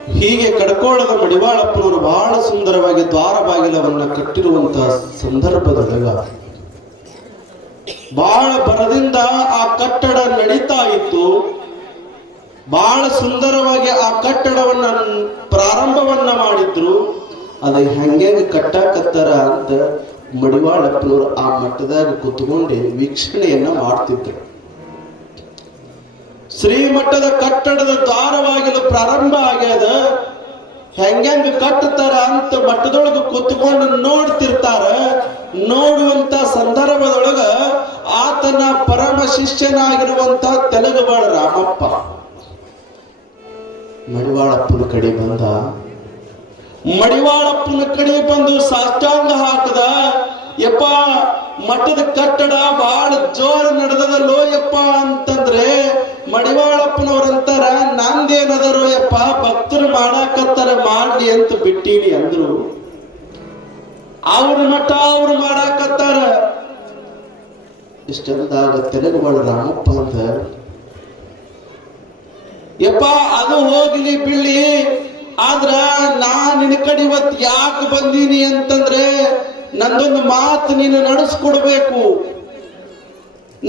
ಹೀಗೆ ಕಡ್ಕೋಳದ ಮಡಿವಾಳಪ್ಪನವರು ಬಹಳ ಸುಂದರವಾಗಿ ದ್ವಾರ ಬಾಗಿಲವನ್ನ ಕಟ್ಟಿರುವಂತಹ ಸಂದರ್ಭದೊಳಗ ಬಹಳ ಬರದಿಂದ ಆ ಕಟ್ಟಡ ನಡೀತಾ ಇತ್ತು. ಬಹಳ ಸುಂದರವಾಗಿ ಆ ಕಟ್ಟಡವನ್ನ ಪ್ರಾರಂಭವನ್ನ ಮಾಡಿದ್ರು. ಅದ ಹೆಂಗೆ ಕಟ್ಟಾಕತ್ತಾರ ಅಂತ ಮಡಿವಾಳಪ್ಪನವರು ಆ ಮಟ್ಟದಾಗ ಕೂತ್ಕೊಂಡೆ ವೀಕ್ಷಣೆಯನ್ನ ಮಾಡ್ತಿದ್ರು. ಶ್ರೀಮಠದ ಕಟ್ಟಡದ ದ್ವಾರವಾಗಿಲು ಪ್ರಾರಂಭ ಆಗ್ಯದ. ಹೆಂಗ ಕಟ್ಟತಾರ ಅಂತ ಮಠದೊಳಗ ಕೂತ್ಕೊಂಡು ನೋಡ್ತಿರ್ತಾರ. ನೋಡುವಂತ ಸಂದರ್ಭದೊಳಗ ಆತನ ಪರಮ ಶಿಷ್ಯನಾಗಿರುವಂತ ತೆಲುಗುಬಾಳ ರಾಮಪ್ಪ ಮಡಿವಾಳಪ್ಪನ ಕಡೆ ಬಂದ. ಮಡಿವಾಳಪ್ಪನ ಕಡೆ ಬಂದು ಸಾಷ್ಟಾಂಗ ಹಾಕದ. ಯಪ್ಪ, ಮಠದ ಕಟ್ಟಡ ಬಹಳ ಜೋರ ನಡೆದದಲ್ಲೋ ಯಪ್ಪ ಅಂತಂದ್ರೆ ಮಡಿವಾಳಪ್ಪನವ್ರಂತಾರ, ನಂದೇನದರೋ ಯಪ್ಪ, ಭಕ್ತರು ಮಾಡಾಕತ್ತಾರ ಮಾಡ್ಲಿ ಅಂತ ಬಿಟ್ಟೀನಿ ಅಂದ್ರು. ಅವ್ರ ಮಠ ಅವ್ರು ಮಾಡಾಕತ್ತಾರ. ಇಷ್ಟೆಲ್ಲದಾಗ ತೆಲುಗುಬಾಳ ರಾಮಪ್ಪ ಅಂತ, ಯಪ್ಪ ಅದು ಹೋಗ್ಲಿ ಬಿಡ್ಲಿ, ಆದ್ರ ನಾ ನಿನ್ನ ಕಡೆ ಇವತ್ತು ಯಾಕೆ ಬಂದೀನಿ ಅಂತಂದ್ರೆ ನಂದೊಂದು ಮಾತು ನೀನು ನಡೆಸ್ಕೊಡ್ಬೇಕು.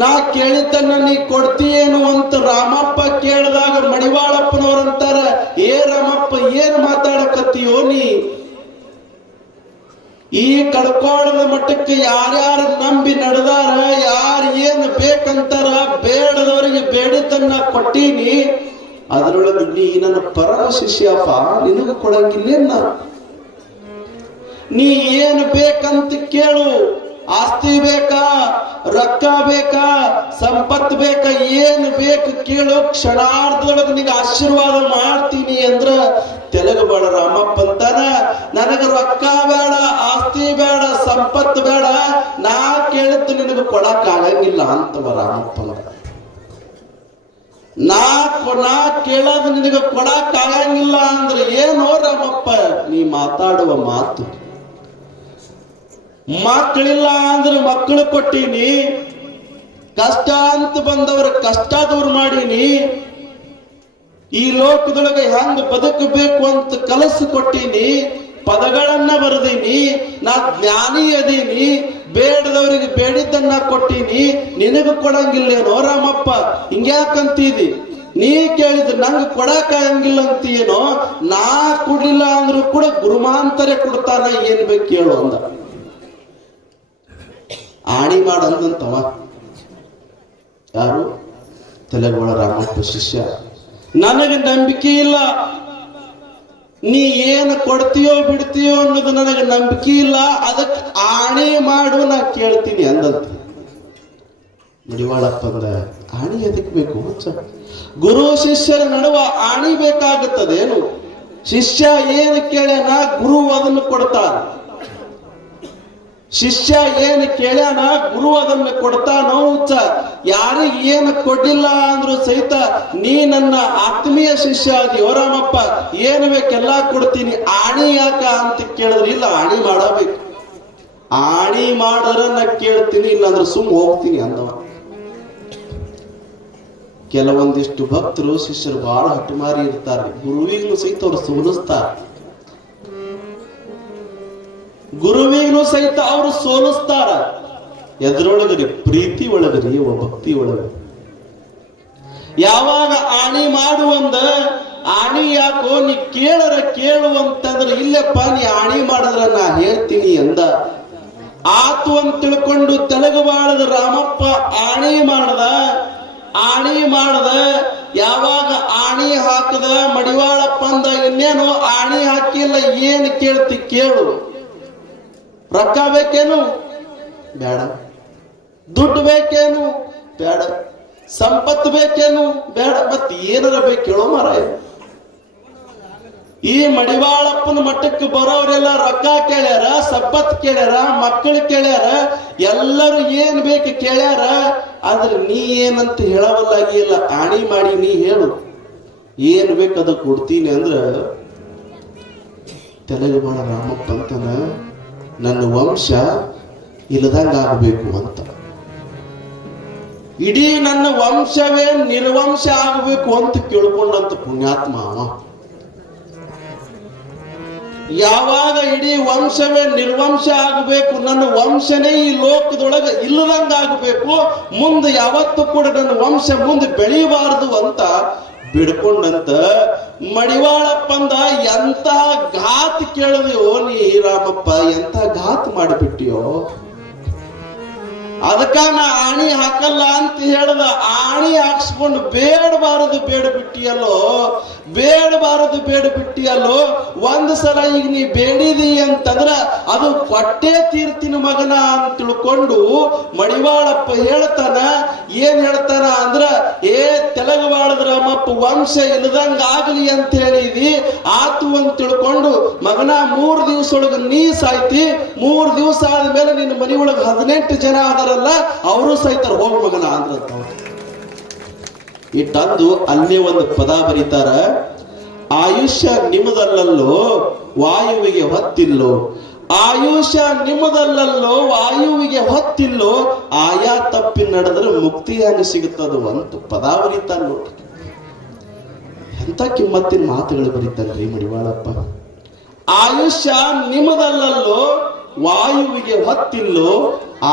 ನಾ ಕೇಳಿದ್ದನ್ನ ನೀ ಕೊಡ್ತೀಯೇನು ಅಂತ ರಾಮಪ್ಪ ಕೇಳಿದಾಗ ಮಡಿವಾಳಪ್ಪನವ್ರಂತಾರ, ಏ ರಾಮಪ್ಪ, ಏನ್ ಮಾತಾಡಕತ್ತೀಯೋ ನೀ? ಈ ಕಡ್ಕೋಳದ ಮಟ್ಟಕ್ಕೆ ಯಾರ್ಯಾರು ನಂಬಿ ನಡೆದಾರ, ಯಾರು ಏನು ಬೇಕಂತಾರ, ಬೇಡದವರಿಗೆ ಬೇಡಿದ್ದನ್ನ ಕೊಟ್ಟೀನಿ. ಅದರೊಳಗೆ ನೀ ನನ್ನ ಪರಮ ಶಿಷ್ಯಪ್ಪ, ನಿನಗೂ ಕೊಡಂಗಿಲ್ಲ. ನೀ ಏನು ಬೇಕಂತ ಕೇಳು. ಆಸ್ತಿ ಬೇಕಾ, ರೊಕ್ಕ ಬೇಕಾ, ಸಂಪತ್ತು ಬೇಕಾ, ಏನು ಬೇಕು ಕೇಳು, ಕ್ಷಣಾರ್ಧದೊಳಗೆ ನಿನಗೆ ಆಶೀರ್ವಾದ ಮಾಡ್ತೀನಿ ಅಂದ್ರ ತೆಲುಗುಬಾಳ ರಾಮಪ್ಪ ಅಂತಾನ, ನನಗೆ ರೊಕ್ಕ ಬೇಡ, ಆಸ್ತಿ ಬೇಡ, ಸಂಪತ್ತು ಬೇಡ, ನಾ ಕೇಳಿದ್ದು ನಿನಗೆ ಕೊಡಕ್ ಆಗಂಗಿಲ್ಲ ಅಂತವ ರಾಮಪ್ಪ. ನಾ ಕೇಳೋದು ನಿನಗೆ ಕೊಡಕ್ ಆಗಂಗಿಲ್ಲ ಅಂದ್ರೆ ಏನೋ ರಾಮಪ್ಪ ನೀ ಮಾತಾಡುವ ಮಾತು? ಮಕ್ಕಳಿಲ್ಲ ಅಂದ್ರೆ ಮಕ್ಕಳು ಕೊಟ್ಟೀನಿ, ಕಷ್ಟ ಅಂತ ಬಂದವರ ಕಷ್ಟ ದೂರ ಮಾಡೀನಿ, ಈ ಲೋಕದೊಳಗೆ ಹೆಂಗ್ ಬದುಕಬೇಕು ಅಂತ ಕಲಸು ಕೊಟ್ಟೀನಿ, ಪದಗಳನ್ನ ಬರೆದೀನಿ, ನಾ ಜ್ಞಾನಿ ಅದೀನಿ, ಬೇಡದವರಿಗೆ ಬೇಡಿದ್ದನ್ನ ಕೊಟ್ಟೀನಿ, ನಿನಗೂ ಕೊಡಂಗಿಲ್ಲೇನೋ ರಾಮಪ್ಪ? ಹಿಂಗ್ಯಾಕಂತೀದಿ? ನೀ ಕೇಳಿದ್ರೆ ನಂಗೆ ಕೊಡಕ್ಕಾಗಂಗಿಲ್ಲ ಅಂತೀಯೇನೋ? ನಾ ಕೊಡ್ಲಿಲ್ಲ ಅಂದ್ರೂ ಕೂಡ ಗುರುಮಾಂತರೇ ಕೊಡ್ತಾನ, ಏನ್ ಬೇಕು ಕೇಳು ಅಂದ. ಆಣಿ ಮಾಡಂತವ ಯಾರು? ತೆಲುಗುಬಾಳ ರಾಮಪ್ಪ ಶಿಷ್ಯ. ನನಗೆ ನಂಬಿಕೆ ಇಲ್ಲ, ನೀ ಏನು ಕೊಡ್ತೀಯೋ ಬಿಡ್ತೀಯೋ ಅನ್ನೋದು ನನಗೆ ನಂಬಿಕೆ ಇಲ್ಲ, ಅದಕ್ಕೆ ಆಣಿ ಮಾಡು, ನಾ ಕೇಳ್ತೀನಿ ಅಂದಂತ. ಮಡಿವಾಳಪ್ಪ ಅಂದ, ಆಣಿ ಎದಕ್ ಬೇಕು? ಗುರು ಶಿಷ್ಯರ ನಡುವ ಆಣಿ ಬೇಕಾಗುತ್ತದೇನು? ಶಿಷ್ಯ ಏನು ಕೇಳ್ಯಾನ, ಗುರು ಅದನ್ನು ಕೊಡ್ತಾನ. ಶಿಷ್ಯ ಏನು ಕೇಳ್ಯಾನ, ಗುರು ಅದನ್ನ ಕೊಡ್ತಾನೋ. ಯಾರಿಗೆ ಏನು ಕೊಡ್ಲಿಲ್ಲ ಅಂದ್ರು ಸಹಿತ ನೀ ನನ್ನ ಆತ್ಮೀಯ ಶಿಷ್ಯ ಅದಿಯೋ ರಾಮಪ್ಪ, ಏನು ಬೇಕೆಲ್ಲ ಕೊಡ್ತೀನಿ, ಆಣಿ ಯಾಕ ಅಂತ ಕೇಳಿದ್ರೆ, ಇಲ್ಲ ಆಣಿ ಮಾಡಬೇಕು, ಆಣಿ ಮಾಡರ ನಾ ಕೇಳ್ತೀನಿ, ಇಲ್ಲಾಂದ್ರೆ ಸುಮ್ ಹೋಗ್ತೀನಿ ಅಂದವ. ಕೆಲವೊಂದಿಷ್ಟು ಭಕ್ತರು ಶಿಷ್ಯರು ಬಹಳ ಹಠಮಾರಿ ಇರ್ತಾರೆ. ಗುರುವಿಗೂ ಸಹಿತ ಅವ್ರು ಸೋಲಿಸ್ತಾರೆ, ಗುರುವಿಗೂ ಸಹಿತ ಅವರು ಸೋಲಿಸ್ತಾರ. ಎದ್ರೊಳಗರಿ? ಪ್ರೀತಿ ಒಳಗರಿ, ಭಕ್ತಿ ಒಳಗರಿ. ಯಾವಾಗ ಆಣಿ ಮಾಡುವಂದ, ಆಣಿ ಯಾಕೋ ನೀ ಕೇಳರ ಕೇಳುವಂತಂದ್ರೆ, ಇಲ್ಲಪ್ಪ ನೀ ಆಣಿ ಮಾಡಿದ್ರ ನಾ ಹೇಳ್ತೀನಿ ಅಂದ. ಆತು ಅಂತ ತಿಳ್ಕೊಂಡು ತೆಲುಗುಬಾಳದ ರಾಮಪ್ಪ ಆಣಿ ಮಾಡದ. ಆಣಿ ಮಾಡದ. ಯಾವಾಗ ಆಣಿ ಹಾಕದ ಮಡಿವಾಳಪ್ಪ ಅಂದ, ಇನ್ನೇನು ಆಣಿ ಹಾಕಿಲ್ಲ, ಏನ್ ಕೇಳ್ತಿ ಕೇಳು. ರೊಕ್ಕ ಬೇಕೇನು? ಬೇಡ. ದುಡ್ಡು ಬೇಕೇನು? ಬೇಡ. ಸಂಪತ್ತು ಬೇಕೇನು? ಬೇಡ. ಮತ್ತೆ ಏನಾರ ಬೇಕು ಹೇಳೋ ಮಾರಾಯ. ಈ ಮಡಿವಾಳಪ್ಪನ ಮಠಕ್ಕೆ ಬರೋರೆಲ್ಲ ರೊಕ್ಕ ಕೇಳ್ಯಾರ, ಸಂಪತ್ತು ಕೇಳ್ಯಾರ, ಮಕ್ಕಳು ಕೇಳ್ಯಾರ, ಎಲ್ಲರೂ ಏನ್ ಬೇಕು ಕೇಳ್ಯಾರ. ಆದ್ರೆ ನೀ ಏನಂತ ಹೇಳವಲ್ಲಾಗಿಲ್ಲ. ಆಣಿ ಮಾಡಿ ನೀ ಹೇಳು, ಏನ್ ಬೇಕದು ಕೊಡ್ತೀನಿ ಅಂದ್ರ ತೆಲುಗುಬಾಳ ರಾಮಪ್ಪ ಅಂತನ, ನನ್ನ ವಂಶ ಇಲ್ಲದಂಗ ಆಗಬೇಕು ಅಂತ. ಇಡೀ ನನ್ನ ವಂಶವೇ ನಿರ್ವಂಶ ಆಗಬೇಕು ಅಂತ ಕೇಳ್ಕೊಂಡಂತ ಪುಣ್ಯಾತ್ಮ ಅವ. ಯಾವಾಗ ಇಡೀ ವಂಶವೇ ನಿರ್ವಂಶ ಆಗಬೇಕು, ನನ್ನ ವಂಶನೇ ಈ ಲೋಕದೊಳಗೆ ಇಲ್ಲದಂಗ ಆಗಬೇಕು, ಮುಂದೆ ಯಾವತ್ತೂ ಕೂಡ ನನ್ನ ವಂಶ ಮುಂದೆ ಬೆಳೆಯಬಾರದು ಅಂತ ಬಿಡ್ಕೊಂಡಂತ ಮಡಿವಾಳಪ್ಪಂದ ಎಂತ ಘಾತ್ ಕೇಳದೆಯೋ ನೀ ರಾಮಪ್ಪ, ಎಂತ ಘಾತ್ ಮಾಡಿಬಿಟ್ಟಿಯೋ. ಅದಕ್ಕ ನಾ ಆಣಿ ಹಾಕಲ್ಲ ಅಂತ ಹೇಳದ, ಆಣಿ ಹಾಕ್ಸ್ಕೊಂಡು ಬೇಡಬಾರದು ಬೇಡ ಬಿಟ್ಟಿಯಲ್ಲೋ. ಒಂದ್ ಸಲ ಈಗ ನೀ ಬೇಡಿದಿ ಅಂತಂದ್ರ ಅದು ಕೊಟ್ಟೆ ತೀರ್ತಿನ ಮಗನ ಅಂತ ತಿಳ್ಕೊಂಡು ಮಡಿವಾಳಪ್ಪ ಏನ್ ಹೇಳ್ತಾನ ಅಂದ್ರ, ತೆಲಗವಾಳದ ರಾಮಪ್ಪ ವಂಶ ಇಲ್ಲದಂಗ ಆಗ್ಲಿ ಅಂತ ಹೇಳಿದಿ, ಆತು ಅಂತ ತಿಳ್ಕೊಂಡು ಮಗನ 3 ದಿವಸ ಒಳಗ ನೀ ಸಾಯ್ತಿ, 3 ದಿವಸ ಆದ್ಮೇಲೆ ನಿನ್ನ ಮನಿ ಒಳಗ 18 ಜನ ಆದಾರಲ್ಲ ಅವರು ಸೈತಾರ, ಹೋಗ ಮಗನ ಅಂದ್ರ. ಇಟ್ಟಂದು ಅಲ್ಲೇ ಒಂದು ಪದ ಬರೀತಾರ, ಆಯುಷ್ಯ ನಿಮ್ಮದಲ್ಲೋ ವಾಯುವಿಗೆ ಹೊತ್ತಿಲ್ಲೋ, ಆಯುಷ್ಯ ನಿಮ್ಮದಲ್ಲೋ ವಾಯುವಿಗೆ ಹೊತ್ತಿಲ್ಲೋ, ಆಯಾ ತಪ್ಪಿ ನಡೆದ್ರೆ ಮುಕ್ತಿ ಹೆಂಗ ಸಿಗುತ್ತದು ಅಂತ ಪದ ಬರೀತಾರ ನೋಡ್ರಿ. ಎಂತ ಕಿಮ್ಮತ್ತಿನ ಮಾತುಗಳು ಬರೀತಾರ್ರಿ ಮಡಿವಾಳಪ್ಪ. ಆಯುಷ್ಯ ನಿಮ್ಮದಲ್ಲೋ ವಾಯುವಿಗೆ ಹೊತ್ತಿಲ್ಲೋ,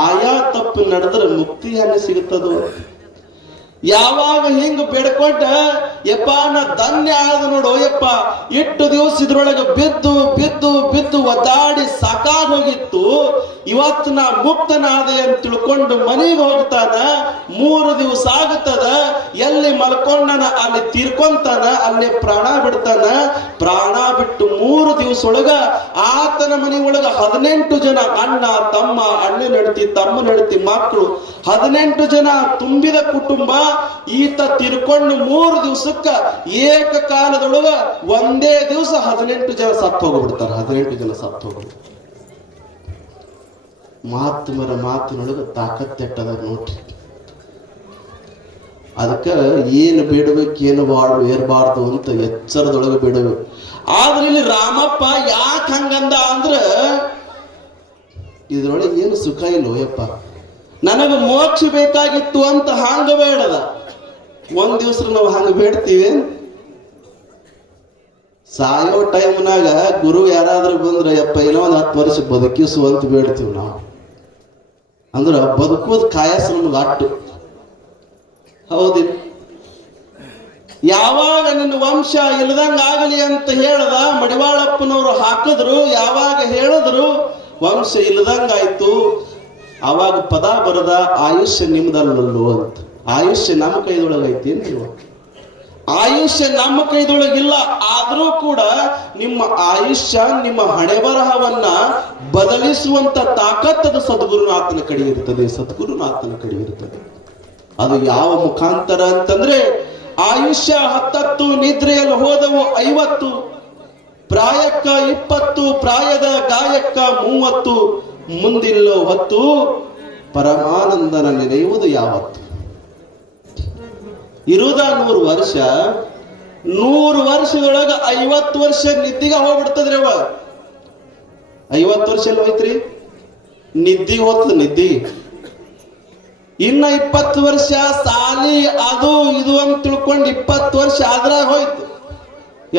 ಆಯಾ ತಪ್ಪು ನಡೆದ್ರೆ ಮುಕ್ತಿ ಹೆಂಗ ಸಿಗುತ್ತದೋ. ಯಾವಾಗ ಹಿಂಗ ಬೇಡ್ಕೊಂಡ ಯಪ್ಪ ನಾ ಧನ್ಯ ಆದ ನೋಡು ಯಪ್ಪ, ಇಟ್ಟು ದಿವಸ ಇದ್ರೊಳಗೆ ಬಿದ್ದು ಒದ್ದಾಡಿ ಸಾಕಾಗಿ ಹೋಗಿತ್ತು, ಇವತ್ತು ನಾ ಮುಕ್ತನಾದೆ ಅಂತ ತಿಳ್ಕೊಂಡು ಮನೆಗೆ ಹೋಗ್ತಾನ. 3 ದಿವಸ ಆಗುತ್ತದ, ಎಲ್ಲಿ ಮಲ್ಕೊಂಡನ ಅಲ್ಲಿ ತೀರ್ಕೊಂತಾನ, ಅಲ್ಲಿ ಪ್ರಾಣ ಬಿಡ್ತಾನ. ಪ್ರಾಣ ಬಿಟ್ಟು 3 ದಿವಸ ಒಳಗ ಆತನ ಮನೆ ಒಳಗ 18 ಜನ ಅಣ್ಣ ತಮ್ಮ, ಅಣ್ಣ ನಡತಿ ತಮ್ಮ ನಡತಿ ಮಕ್ಕಳು, 18 ಜನ ತುಂಬಿದ ಕುಟುಂಬ. ಈತ ತಿರ್ಕೊಂಡು 3 ದಿವಸಕ್ಕ ಏಕಕಾಲದೊಳಗ ಒಂದೇ ದಿವಸ 18 ಜನ ಸತ್ತು ಹೋಗ್ಬಿಡ್ತಾರೆ. 18 ಜನ ಸತ್ತು ಹೋಗ್ಬಿಡ್ತಾರೆ. ಮಾತಿನೊಳಗ ತಾಕತ್ತೆಟ್ಟದ ನೋಡ್ರಿ. ಅದಕ್ಕ ಏನು ಬೇಡಬೇಕು, ಏನು ಏರ್ಬಾರ್ದು ಅಂತ ಎಚ್ಚರದೊಳಗೆ ಬೇಡಬೇಕು. ಆದ್ರೆ ಇಲ್ಲಿ ರಾಮಪ್ಪ ಯಾಕೆ ಹಂಗಂದ ಅಂದ್ರ, ಇದ್ರೊಳಗೆ ಏನು ಸುಖ ಇಲ್ಲೋಯಪ್ಪ, ನನಗ ಮೋಕ್ಷ ಬೇಕಾಗಿತ್ತು ಅಂತ ಹಂಗ ಬೇಡದ. ಒಂದ್ ದಿವಸ ನಾವು ಹಂಗ ಬೇಡ್ತೀವಿ, ಸಾಯೋ ಟೈಮ್ನಾಗ ಗುರು ಯಾರಾದ್ರೂ ಬಂದ್ರ ಯಪ್ಪ ಏನೋ 10 ವರ್ಷ ಬದುಕಿಸು ಅಂತ ಬೇಡ್ತೀವಿ ನಾವು. ಅಂದ್ರ ಬದುಕೋದ್ ಕಾಯಸ ನಮ್ಗೆ ಅಟ್ಟು. ಹೌದಿಲ್ಲ? ಯಾವಾಗ ನಿನ್ನ ವಂಶ ಇಲ್ಲದಂಗ ಆಗಲಿ ಅಂತ ಹೇಳದ ಮಡಿವಾಳಪ್ಪನವರು ಹಾಕಿದ್ರು, ಯಾವಾಗ ಹೇಳಿದ್ರು ವಂಶ ಇಲ್ಲದಂಗಾಯ್ತು, ಅವಾಗ ಪದ ಬರದ ಆಯುಷ್ಯ ನಿಮ್ದಲ್ಲೋ ಅಂತ. ಆಯುಷ್ಯ ನಮ್ಮ ಕೈದೊಳಗೈತಿ ನೀವು, ಆಯುಷ್ಯ ನಮ್ಮ ಕೈದೊಳಗಿಲ್ಲ. ಆದ್ರೂ ಕೂಡ ನಿಮ್ಮ ಆಯುಷ್ಯ, ನಿಮ್ಮ ಹಣೆ ಬರಹವನ್ನ ಬದಲಿಸುವಂತ ತಾಕತ್ತದ ಸದ್ಗುರುನಾಥನ ಕಡೆ ಇರ್ತದೆ, ಸದ್ಗುರುನಾಥನ ಕಡೆ ಇರ್ತದೆ. ಅದು ಯಾವ ಮುಖಾಂತರ ಅಂತಂದ್ರೆ, ಆಯುಷ್ಯ 10 ನಿದ್ರೆಯಲ್ಲಿ ಹೋದವು 50, ಪ್ರಾಯಕ್ಕ 20, ಪ್ರಾಯದ ಗಾಯಕ್ಕ 30, ಮುಂದಿಲ್ಲೋ ಹೊತ್ತು ಪರಮಾನಂದನ ನೆನೆಯುವುದು ಯಾವತ್ತು. ಇರುವುದ 100 ವರ್ಷ, 100 ವರ್ಷದೊಳಗ 50 ವರ್ಷ ನಿದ್ದಿಗೆ ಹೋಗ್ಬಿಡ್ತದ್ರಿ. ಅವ 50 ವರ್ಷ ಎಲ್ಲ ಹೋಯ್ತ್ರಿ, ನಿದ್ದಿಗೆ ಹೋಗ್ತದ ನಿದ್ದಿ. ಇನ್ನ 20 ವರ್ಷ ಸಾಲಿ ಅದು ಇದು ಅಂತ ತಿಳ್ಕೊಂಡು 20 ವರ್ಷ ಆದ್ರಾಗ ಹೋಯ್ತು.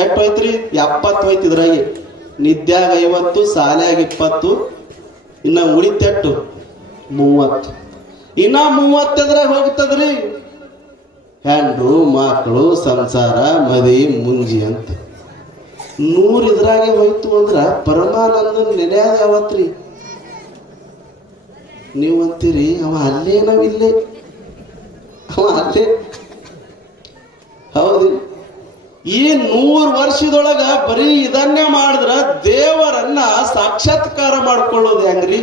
ಎಷ್ಟು ಹೋಯ್ತ್ರಿ? 70 ಹೋಯ್ತಿದ್ರಾಗಿ. ನಿದ್ಯಾಗ 50, ಸಾಲ್ಯಾಗ 20, ಇನ್ನ ಉಳಿತೆಟ್ಟು 30. ಇನ್ನ 30 ಎದ್ರಾಗ ಹೋಗ್ತದ್ರಿ, ಹೆಂಡ್ರು ಮಕ್ಕಳು ಸಂಸಾರ ಮದಿ ಮುಂಜಿ ಅಂತ. 100 ಇದ್ರಾಗೆ ಹೋಯ್ತು ಅಂದ್ರ ಪರಮಾನಂದನ ನೆನೆಯಾದ ಯಾವತ್ರಿ? ನೀವು ಅಂತೀರಿ ಅವ ಅಲ್ಲೇ ನಾವಿಲ್ಲೇ, ಅವ ಅಲ್ಲೇ. ಹೌದು, ಈ 100 ವರ್ಷದೊಳಗ ಬರೀ ಇದನ್ನೇ ಮಾಡಿದ್ರ ದೇವರನ್ನ ಸಾಕ್ಷಾತ್ಕಾರ ಮಾಡ್ಕೊಳ್ಳೋದು ಹೆಂಗ್ರಿ?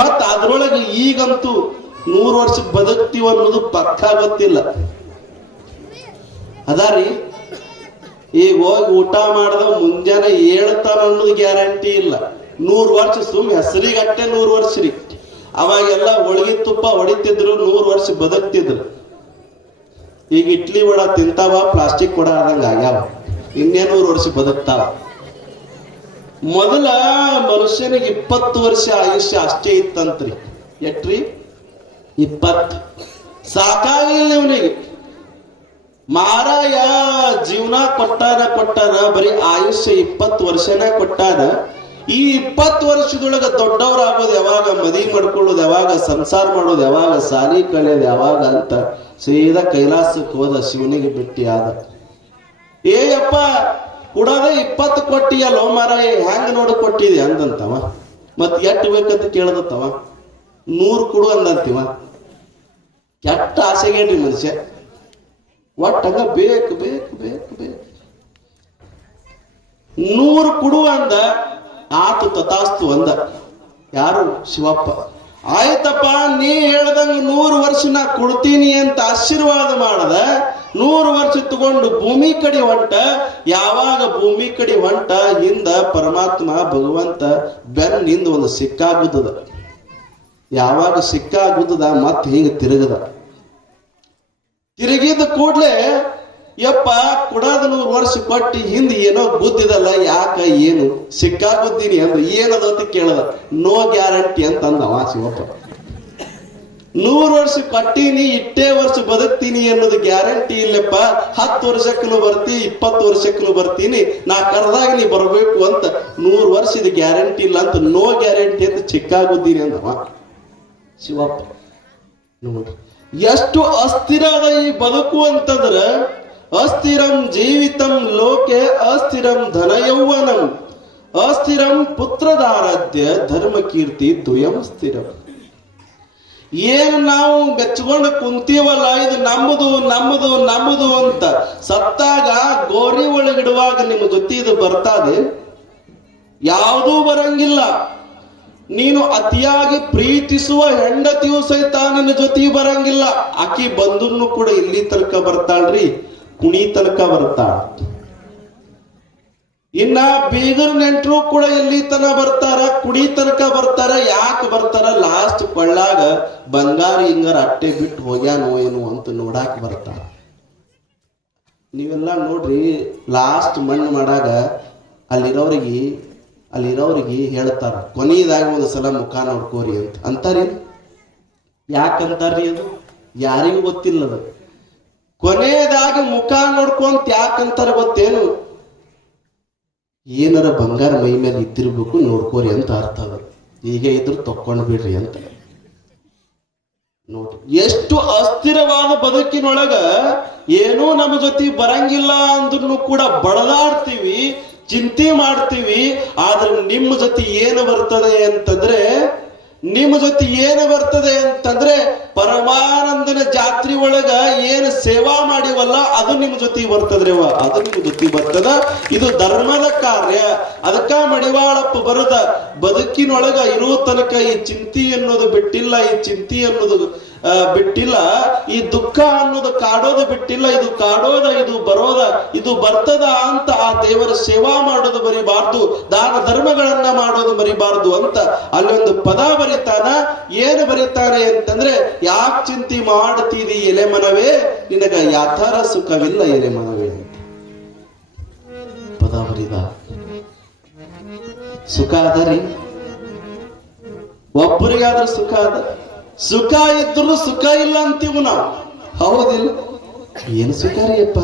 ಮತ್ತ ಅದ್ರೊಳಗೆ ಈಗಂತೂ 100 ವರ್ಷ ಬದುಕ್ತೀವ ಅನ್ನೋದು ಪಕ್ಕಾ ಗೊತ್ತಿಲ್ಲ. ಅದಾರಿ, ಈಗ ಹೋಗಿ ಊಟ ಮಾಡಿದ ಮುಂಜಾನೆ ಹೇಳ್ತಾನ ಅನ್ನೋದು ಗ್ಯಾರಂಟಿ ಇಲ್ಲ. 100 ವರ್ಷ ಸುಮ್ಮನೆ ಹೆಸರಿಗಟ್ಟೆ 100 ವರ್ಷ ರೀ. ಅವಾಗೆಲ್ಲ ಒಳಗಿ ತುಪ್ಪ ಹೊಡಿತಿದ್ರು, 100 ವರ್ಷ ಬದುಕ್ತಿದ್ರು. ಈಗ ಇಡ್ಲಿ ವಡ ತಿಂತಾವ, ಪ್ಲಾಸ್ಟಿಕ್ ವಡ ಆದಂಗ ಆಗ್ಯಾವ, ಇನ್ನೇ 100 ವರ್ಷ ಬದುಕ್ತಾವ. ಮೊದಲ ಮನುಷ್ಯನಿಗೆ 20 ವರ್ಷ ಆಯುಷ್ಯ ಅಷ್ಟೇ ಇತ್ತಂತ್ರಿ. ಎಟ್ರಿ? 20. ಸಾಕಾಗಿಲ್ಲ ಇವನಿಗೆ. ಮಾರಾಯ ಜೀವನ ಕೊಟ್ಟಾನ ಬರೀ ಆಯುಷ್ಯ 20 ವರ್ಷನ ಕೊಟ್ಟಾನ. ಈ 20 ವರ್ಷದೊಳಗ ದೊಡ್ಡವರಾಗೋದು ಯಾವಾಗ, ಮದುವೆ ಮಾಡ್ಕೊಳ್ಳೋದು ಯಾವಾಗ, ಸಂಸಾರ ಮಾಡೋದು ಯಾವಾಗ, ಸಾಲಿ ಕಲಿಯೋದು ಯಾವಾಗ ಅಂತ ಸೀದಾ ಕೈಲಾಸಕ್ಕೆ ಹೋದ, ಶಿವನಿಗೆ ಭೇಟಿ ಆದ. ಏಯಪ್ಪ ಕೊಡೋದ 20 ಕೊಟ್ಟಿಯಲ್ಲೋ ಮಾರಾಯ, ಹೆಂಗ ನೋಡ ಕೊಟ್ಟಿದಿ ಅಂದಂತವ. ಮತ್ ಎಟ್ಟು ಬೇಕಂತ ಕೇಳದತ್ತವ. 100 ಕೊಡು ಅಂದಂತಿವ. ಕೆಟ್ಟ ಆಸೆಗೇನ್ರಿ ಮನುಷ್ಯ. ಒಟ್ಟಂಗ ಬೇಕು ಬೇಕು ಬೇಕು ಬೇಕು 100 ಕೊಡು ಅಂದ. ಆತು ತಥಾಸ್ತು ಅಂದ. ಯಾರು? ಶಿವಪ್ಪ. ಆಯ್ತಪ್ಪ, ನೀ ಹೇಳ್ದಂಗ 100 ವರ್ಷ ನಾ ಕೊಡ್ತೀನಿ ಅಂತ ಆಶೀರ್ವಾದ ಮಾಡದ. 100 ವರ್ಷ ತಗೊಂಡು ಭೂಮಿ ಕಡೆ ಹೊಂಟ. ಯಾವಾಗ ಭೂಮಿ ಕಡೆ ಹೊಂಟ, ಹಿಂದ ಪರಮಾತ್ಮ ಭಗವಂತ ಬೆನ್ನಿಂದ ಒಂದು ಸಿಕ್ಕಾಗುತ್ತದ. ಯಾವಾಗ ಸಿಕ್ಕಾಗುತ್ತದ ಮತ್ ಹಿಂಗ ತಿರುಗದ. ತಿರುಗಿದ ಕೂಡ್ಲೆ ಯಪ್ಪ ಕೊಡಾದ 100 ವರ್ಷ ಕೊಟ್ಟಿ ಹಿಂದ್ ಏನೋ ಗುದ್ದಿದಲ್ಲ, ಯಾಕ ಏನು ಸಿಕ್ಕಾಗುತ್ತೀನಿ ಅಂದ. ಏನದ ಅಂತ ಕೇಳದ. ನೋ ಗ್ಯಾರಂಟಿ ಅಂತ ಅಂದವ ಶಿವಪ್ಪ. 100 ವರ್ಷ ಕೊಟ್ಟಿನಿ, ಇಟ್ಟೇ ವರ್ಷ ಬದುಕ್ತೀನಿ ಅನ್ನೋದು ಗ್ಯಾರಂಟಿ ಇಲ್ಲಪ್ಪ. 10 ವರ್ಷಕ್ಕೂ ಬರ್ತಿ, 20 ವರ್ಷಕ್ಕೂ ಬರ್ತೀನಿ, ನಾ ಕರೆದಾಗ ನೀ ಬರ್ಬೇಕು ಅಂತ 100 ವರ್ಷ ಇದು ಗ್ಯಾರಂಟಿ ಇಲ್ಲ ಅಂತ, ನೋ ಗ್ಯಾರಂಟಿ ಅಂತ ಚಿಕ್ಕಾಗುತ್ತೀನಿ ಅಂದವ ಶಿವಪ್ಪ. ನೋಡ್ರಿ ಎಷ್ಟು ಅಸ್ಥಿರ ಅದ ಈ ಬದುಕು ಅಂತಂದ್ರ. ಅಸ್ಥಿರಂ ಜೀವಿತಂ ಲೋಕೆ ಅಸ್ಥಿರಂ ಧನ ಯೌವನಂ ಅಸ್ಥಿರಂ ಪುತ್ರದಾರಾಧ್ಯ ಧರ್ಮ ಕೀರ್ತಿ ದ್ವಯಂ ಸ್ಥಿರಂ. ಏನ್ ನಾವು ಬೆಚ್ಚಗೊಂಡು ಕುಂತೀವಲ್ಲ, ಇದು ನಮ್ಮದು ನಮ್ಮದು ನಮ್ಮದು ಅಂತ, ಸತ್ತಾಗ ಗೋರಿ ಒಳಗಿಡುವಾಗ ನಿಮ್ಮ ಜೊತೆ ಇದು ಬರ್ತದೆ? ಯಾವುದೂ ಬರಂಗಿಲ್ಲ. ನೀನು ಅತಿಯಾಗಿ ಪ್ರೀತಿಸುವ ಹೆಂಡತಿಯು ಸಹಿತ ನಿನ್ನ ಜೊತೆ ಬರಂಗಿಲ್ಲ. ಆಕಿ ಬಂದ್ರು ಕೂಡ ಇಲ್ಲಿ ತನಕ ಬರ್ತಾಳ್ರಿ, ಕುಣಿ ತನಕ ಬರ್ತಾಳ. ಇನ್ನ ಬೀಗರ್ ನೆಂಟರು ಕೂಡ ಎಲ್ಲಿ ತನ ಬರ್ತಾರ, ಕುಡಿ ತನಕ ಬರ್ತಾರ. ಯಾಕೆ ಬರ್ತಾರ? ಲಾಸ್ಟ್ ಕೊಳ್ಳಾಗ ಬಂಗಾರ ಹಿಂಗಾರ ಅಟ್ಟೆ ಬಿಟ್ಟು ಹೋಗ್ಯಾನೋ ಏನು ಅಂತ ನೋಡಾಕ್ ಬರ್ತಾರ. ನೀವೆಲ್ಲ ನೋಡ್ರಿ, ಲಾಸ್ಟ್ ಮಣ್ಣು ಮಾಡಾಗ ಅಲ್ಲಿರೋರಿಗೆ ಹೇಳ್ತಾರ, ಕೊನೆಯದಾಗಿ ಒಂದು ಸಲ ಮುಖ ನೋಡ್ಕೋರಿ ಅಂತ ಅಂತಾರಿ. ಯಾಕಂತಾರ್ರಿ? ಅದು ಯಾರಿಗೂ ಗೊತ್ತಿಲ್ಲದ. ಕೊನೆಯದಾಗಿ ಮುಖ ನೋಡ್ಕೊಂತ ಯಾಕಂತಾರ ಗೊತ್ತೇನು? ಏನಾರ ಬಂಗಾರ ಮೈ ಮೇಲೆ ಇದ್ದಿರ್ಬೇಕು, ನೋಡ್ಕೋರಿ ಅಂತ ಅರ್ಥ ಅದ. ಈಗ ಇದ್ರು ತಕ್ಕೊಂಡ್ ಬಿಡ್ರಿ ಅಂತ. ನೋಡ್ರಿ ಎಷ್ಟು ಅಸ್ಥಿರವಾದ ಬದುಕಿನೊಳಗ ಏನೂ ನಮ್ಮ ಜೊತೆ ಬರಂಗಿಲ್ಲ ಅಂದ್ರೂ ಕೂಡ ಬಡದಾಡ್ತೀವಿ, ಚಿಂತೆ ಮಾಡ್ತೀವಿ. ಆದ್ರೆ ನಿಮ್ಮ ಜೊತೆ ಏನು ಬರ್ತದೆ ಅಂತಂದ್ರೆ, ಪರಮಾನಂದನ ಜಾತ್ರೆ ಒಳಗ ಏನು ಸೇವಾ ಮಾಡಿವಲ್ಲ ಅದು ನಿಮ್ಮ ಜೊತೆ ಬರ್ತದ್ರಿ. ಅದು ನಿಮ್ಮ ಜೊತೆ ಬರ್ತದ. ಇದು ಧರ್ಮದ ಕಾರ್ಯ. ಅದಕ್ಕ ಮಡಿವಾಳಪ್ಪ ಬರದ ಬದುಕಿನೊಳಗ ಇರೋ ತನಕ ಈ ಚಿಂತೆ ಅನ್ನೋದು ಬಿಟ್ಟಿಲ್ಲ, ಈ ಚಿಂತೆ ಅನ್ನೋದು ಬಿಟ್ಟಿಲ್ಲ, ಈ ದುಃಖ ಅನ್ನೋದು ಕಾಡೋದು ಬಿಟ್ಟಿಲ್ಲ. ಇದು ಕಾಡೋದ, ಇದು ಬರೋದ, ಇದು ಬರ್ತದ ಅಂತ ಆ ದೇವರ ಸೇವಾ ಮಾಡೋದು ಬರಿಬಾರ್ದು, ದಾನ ಧರ್ಮಗಳನ್ನ ಮಾಡೋದು ಬರಿಬಾರ್ದು ಅಂತ ಅಲ್ಲೊಂದು ಪದ ಬರೀತಾನ. ಏನು ಬರೀತಾನೆ ಅಂತಂದ್ರೆ, ಯಾಕೆ ಚಿಂತೆ ಮಾಡ್ತೀರಿ ಎಲೆ ಮನವೇ, ನಿನಗ ಯಾಥಾರ ಸುಖವಿಲ್ಲ ಎಲೆ ಮನವೇ ಅಂತ ಪದ ಬರೀದ. ಸುಖ ಅದರಿ, ಒಬ್ಬರಿಗಾದ್ರೂ ಸುಖ ಅದ. ಸುಖ ಇದ್ರು ಸುಖ ಇಲ್ಲ ಅಂತೀವಿ ನಾವು, ಹೌದಿಲ್ಲ? ಏನು ಸುಖ ರೀ ಅಪ್ಪ?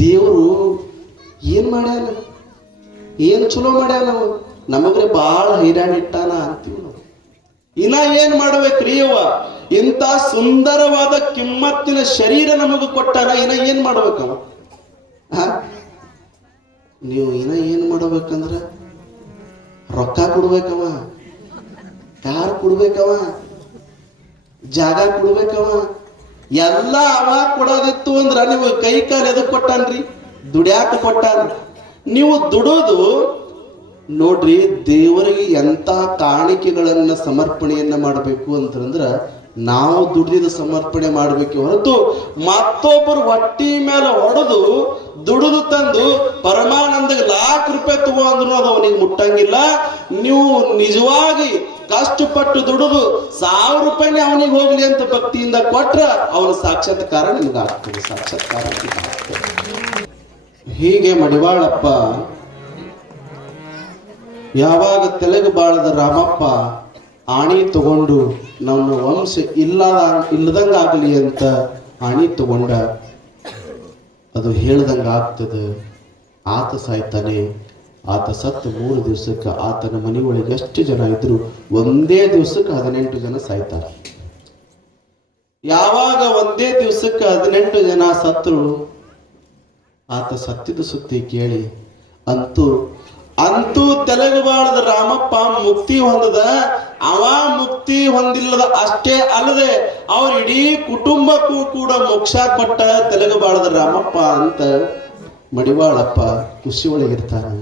ದೇವರು ಏನ್ ಮಾಡ್ಯಾನ, ಏನ್ ಚಲೋ ಮಾಡ್ಯಾನ, ನಮಗ್ರೆ ಬಹಳ ಹೈರಾಣ ಇಟ್ಟಾನ ಅಂತೀವಿ ನಾವು. ಇನ್ನ ಏನ್ ಮಾಡ್ಬೇಕ್ರಿ ಅವ್ವ? ಇಂಥ ಸುಂದರವಾದ ಕಿಮ್ಮತ್ತಿನ ಶರೀರ ನಮಗ ಕೊಟ್ಟಾರ. ಇನ್ನ ಏನ್ ಮಾಡ್ಬೇಕವ? ನೀವು ಇನ್ನ ಏನ್ ಮಾಡ್ಬೇಕಂದ್ರ ರೊಕ್ಕ ಕೊಡ್ಬೇಕವ, ಕಾರ್ ಕೊಡ್ಬೇಕವ, ಜಾಗ ಕೊಡ್ಬೇಕವ. ಎಲ್ಲ ಅವ ಕೊಡೋದಿತ್ತು ಅಂದ್ರ ನೀವು ಕೈ ಕಾಲು ಎದಕ್ ಕೊಟ್ಟಾನ್ರಿ? ದುಡ್ಯಾಕ ಕೊಟ್ಟಾನ. ನೀವು ದುಡೋದು ನೋಡ್ರಿ, ದೇವರಿಗೆ ಎಂತ ಕಾಣಿಕೆಗಳನ್ನ ಸಮರ್ಪಣೆಯನ್ನ ಮಾಡಬೇಕು ಅಂತಂದ್ರ ನಾವು ದುಡಿದ ಸಮರ್ಪಣೆ ಮಾಡಬೇಕು ಹೊರತು ಮತ್ತೊಬ್ಬರು ಹೊಟ್ಟಿ ಮೇಲೆ ಹೊಡೆದು ದುಡಿದು ತಂದು ಪರಮಾನಂದಗೆ ₹1,00,000 ತಗೋ ಅಂದ್ರು ಅದು ಅವನಿಗೆ ಮುಟ್ಟಂಗಿಲ್ಲ. ನೀವು ನಿಜವಾಗಿ ಕಷ್ಟಪಟ್ಟು ದುಡಿದು ₹1,000 ಅವನಿಗೆ ಹೋಗ್ಲಿ ಅಂತ ಭಕ್ತಿಯಿಂದ ಕೊಟ್ರ ಅವನ ಸಾಕ್ಷಾತ್ಕಾರ ನಿಮ್ಗೆ ಆಗ್ತದೆ, ಸಾಕ್ಷಾತ್ಕಾರ ಆಗ್ತದೆ. ಹೀಗೆ ಮಡಿವಾಳಪ್ಪ ಯಾವಾಗ ತೆಲುಗು ಬಾಳದ ರಾಮಪ್ಪ ಆಣಿ ತಗೊಂಡು ನನ್ನ ವಂಶ ಇಲ್ಲದಂಗಾಗಲಿ ಅಂತ ಆಣಿ ತಗೊಂಡ. ಅದು ಹೇಳ್ದಂಗ ಆಗ್ತದ. ಆತ ಸಾಯ್ತಾನೆ. ಆತ ಸತ್ತು 3 ದಿವಸಕ್ಕೆ ಆತನ ಮನೆಯೊಳಗೆ ಎಷ್ಟು ಜನ ಇದ್ರು ಒಂದೇ ದಿವಸಕ್ಕೆ 18 ಜನ ಸಾಯ್ತಾರೆ. ಯಾವಾಗ ಒಂದೇ ದಿವಸಕ್ಕೆ 18 ಜನ ಸತ್ರು, ಆತ ಸತ್ತಿದ ಸುದ್ದಿ ಕೇಳಿ ಅಂತೂ ತೆಲುಗುಬಾಳದ ರಾಮಪ್ಪ ಮುಕ್ತಿ ಹೊಂದದ. ಅವ ಮುಕ್ತಿ ಹೊಂದಿಲ್ಲದ ಅಷ್ಟೇ ಅಲ್ಲದೆ ಅವ್ರ ಇಡೀ ಕುಟುಂಬಕ್ಕೂ ಕೂಡ ಮೋಕ್ಷ ಕೊಟ್ಟ ತೆಲುಗುಬಾಳದ ರಾಮಪ್ಪ ಅಂತ ಮಡಿವಾಳಪ್ಪ ಖುಷಿ ಒಳಗಿರ್ತಾನೆ.